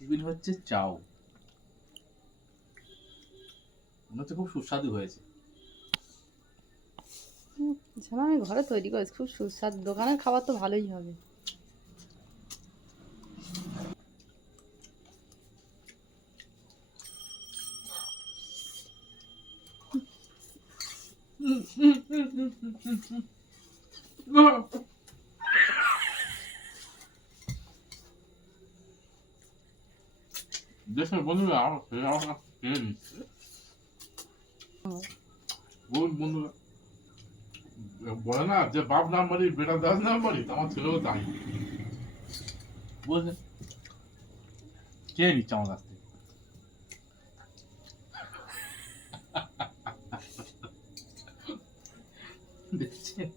Tiffin হচ্ছে চাউ, মনে হচ্ছে খুব সুস্বাদু হয়েছে। শোনো, আমি ঘরে তৈরি করেছি, খুব সুস্বাদু। দোকানের খাবার তো ভালোই হবে। দেশের বন্ধুরা আমার খেয়ে নিচ্ছে। ওই বন্ধুরা বলে না যে বাপ নাম মারি বেটা দাস নাম মারি, আমার ছেলেও তাই বুঝলেন, খেয়ে নিচ্ছে আমার কাছ থেকে। দেখছেন?